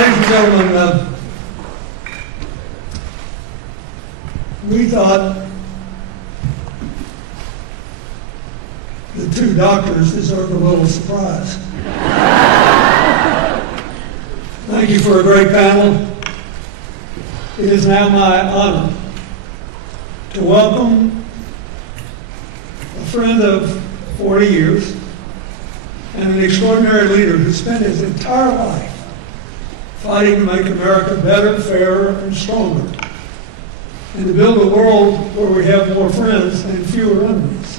Ladies and gentlemen, we thought the two doctors deserve a little surprise. Thank you for a great panel. It is now my honor to welcome a friend of 40 years and an extraordinary leader who spent his entire life fighting to make America better, fairer, and stronger, and to build a world where we have more friends and fewer enemies,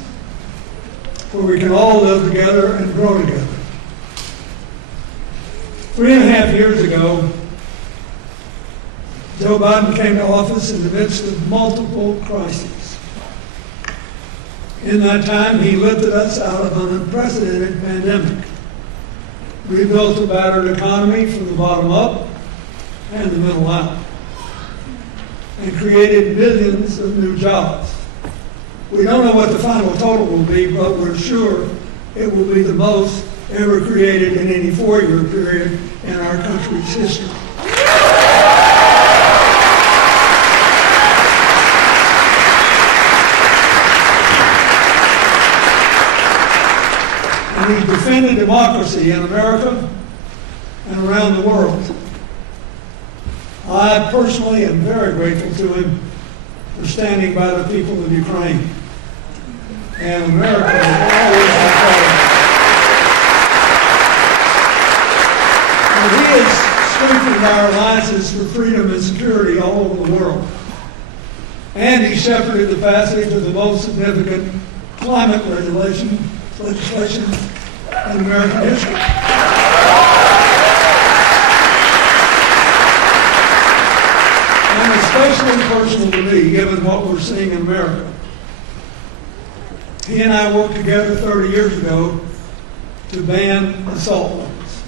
where we can all live together and grow together. 3.5 years ago, Joe Biden came to office in the midst of multiple crises. In that time, he lifted us out of an unprecedented pandemic, rebuilt a battered economy from the bottom up and the middle out, and created millions of new jobs. We don't know what the final total will be, but we're sure it will be the most ever created in any 4-year period in our country's history. And he's defended democracy in America and around the world. I personally am very grateful to him for standing by the people of Ukraine. And America will always be proud. And he has strengthened our alliances for freedom and security all over the world. And he shepherded the passage of the most significant climate legislation in American history. And especially personal to me, given what we're seeing in America. He and I worked together 30 years ago to ban assault weapons.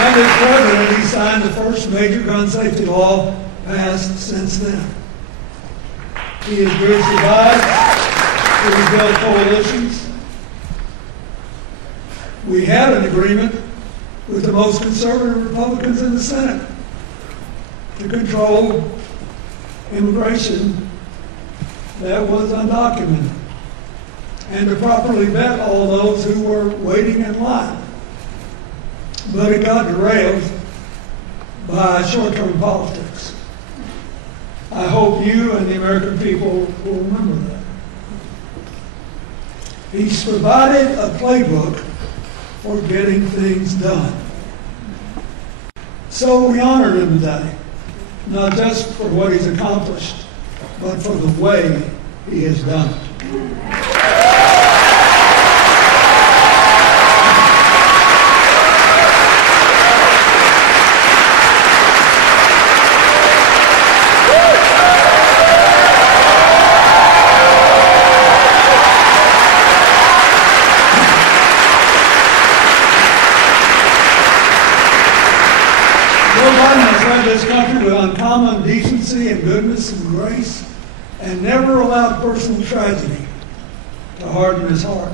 And as president, he signed the first major gun safety law passed since then. He has bridged divides to rebuild coalitions. We had an agreement with the most conservative Republicans in the Senate to control immigration that was undocumented and to properly vet all those who were waiting in line. But it got derailed by short-term politics. I hope you and the American people will remember that. He's provided a playbook for getting things done. So we honored him today, not just for what he's accomplished, but for the way he has done it. This country with uncommon decency and goodness and grace, and never allowed personal tragedy to harden his heart.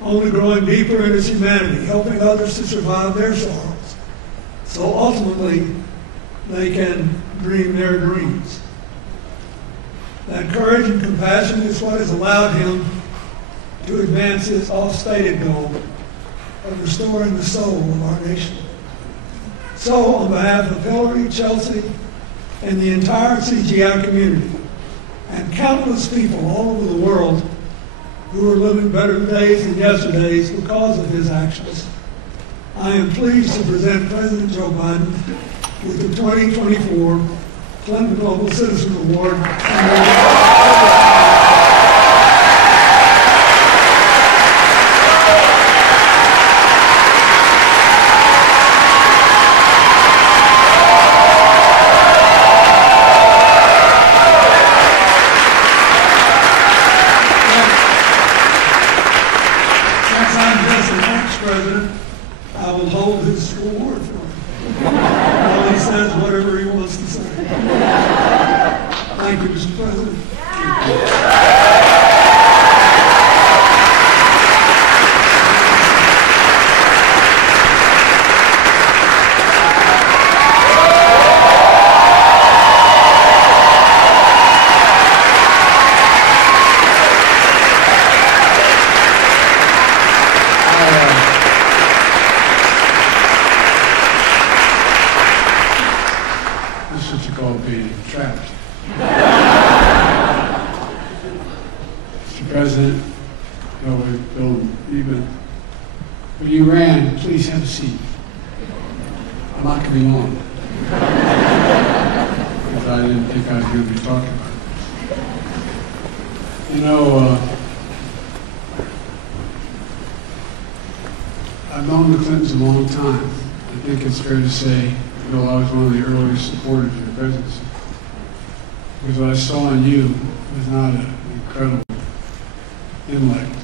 Only growing deeper in his humanity, helping others to survive their sorrows, so ultimately they can dream their dreams. That courage and compassion is what has allowed him to advance his oft-stated goal of restoring the soul of our nation. So, on behalf of Hillary, Chelsea, and the entire CGI community, and countless people all over the world who are living better days than yesterdays because of his actions, I am pleased to present President Joe Biden with the 2024 Clinton Global Citizen Award. Thank you, Mr. President. Bill, even when you ran, please have a seat. I'm not going to be long. Because I didn't think I was going to be talking about it. You know, I've known the Clintons a long time. I think it's fair to say, Bill, I was one of the earliest supporters of your presidency. Because what I saw in you was not an incredible intellect,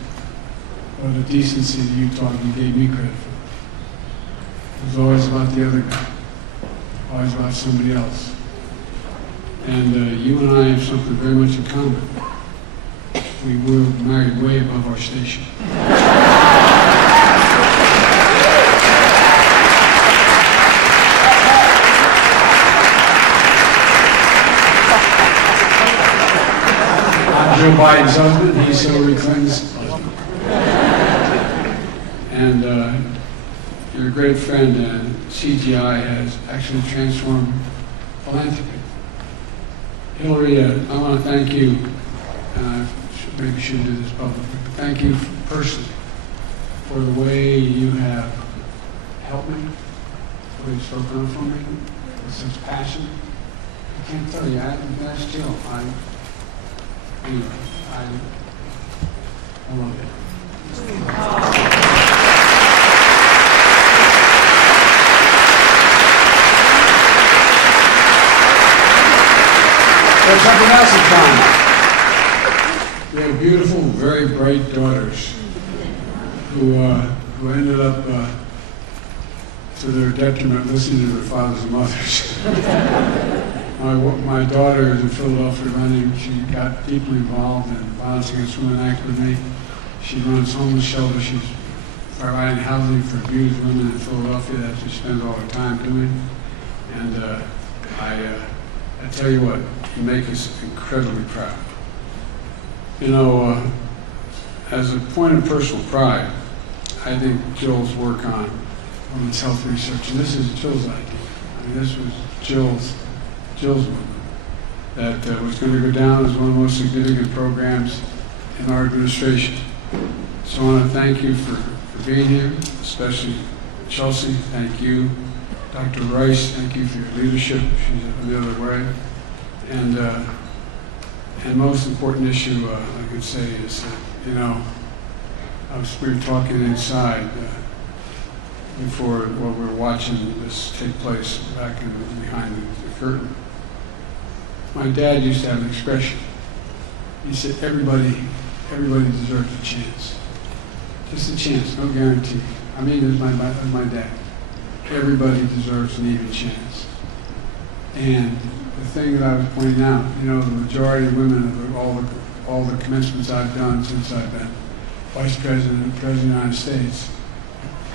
but a decency that you taught and gave me credit for. It was always about the other guy, always about somebody else. And you and I have something very much in common. We were married way above our station. I'm Joe Biden's husband, he's Hillary Clinton's husband. And you're a great friend, and CGI has actually transformed philanthropy. Hillary, I want to thank you, and I maybe shouldn't do this publicly, but thank you personally for the way you have helped me, the way you've spoken up for me, with such passion. I can't tell you, that's Jill. Anyway, I love it. There's something else in common. We have beautiful, very bright daughters who ended up, to their detriment, listening to their fathers and mothers. My daughter is in Philadelphia running. She got deeply involved in Violence Against Women Act with me. She runs homeless shelters. She's providing housing for abused women in Philadelphia that she spends all her time doing. And I tell you what, you make us incredibly proud. You know, as a point of personal pride, I think Jill's work on women's health research, and this is Jill's idea. I mean, this was Jill's movement that was going to go down as one of the most significant programs in our administration. So I want to thank you for being here, especially Chelsea. Thank you. Dr. Rice, thank you for your leadership. She's the other way. And most important issue I could say is that, you know, we were talking inside before while we were watching this take place back behind the curtain. My dad used to have an expression. He said, everybody deserves a chance. Just a chance, no guarantee. I mean, it was my dad. Everybody deserves an even chance. And the thing that I was pointing out, you know, the majority of women of all the commencements I've done since I've been Vice President, President of the United States,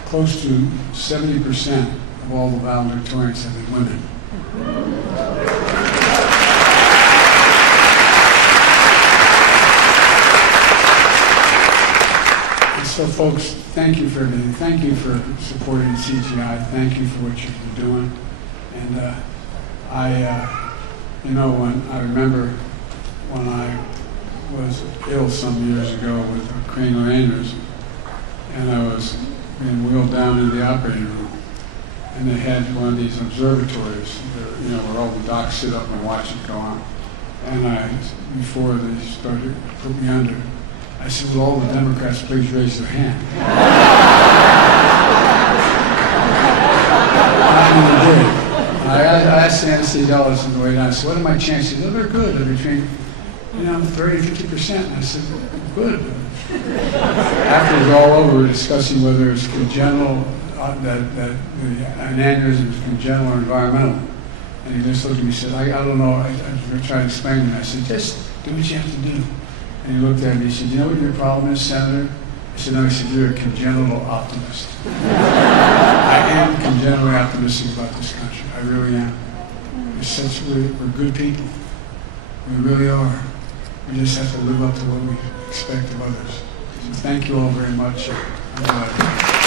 close to 70% of all the valedictorians have been women. And so, folks, thank you for everything. Thank you for supporting CGI. Thank you for what you've been doing. And you know, I remember when I was ill some years ago with a cranial aneurysm, and I was being wheeled down into the operating room, and they had one of these observatories, you know, where all the docs sit up and watch it go on. And before they started to put me under, I said, will all the Democrats please raise their hand? I did. I asked Nancy Dallas on the way down, I said, what are my chances? No, they're good. They're between, you know, 30 to 50%. And I said, good. After it was all over, we were discussing whether it's congenital, that an aneurysm is congenital or environmental. And he just looked at me and said, I don't know. I was trying to explain to him. I said, just do what you have to do. And he looked at me and he said, you know what your problem is, Senator? I said, no. He said, you're a congenital optimist. I am congenitally optimistic about this country. I really am. We're good people. We really are. We just have to live up to what we expect of others. So thank you all very much. I'm glad.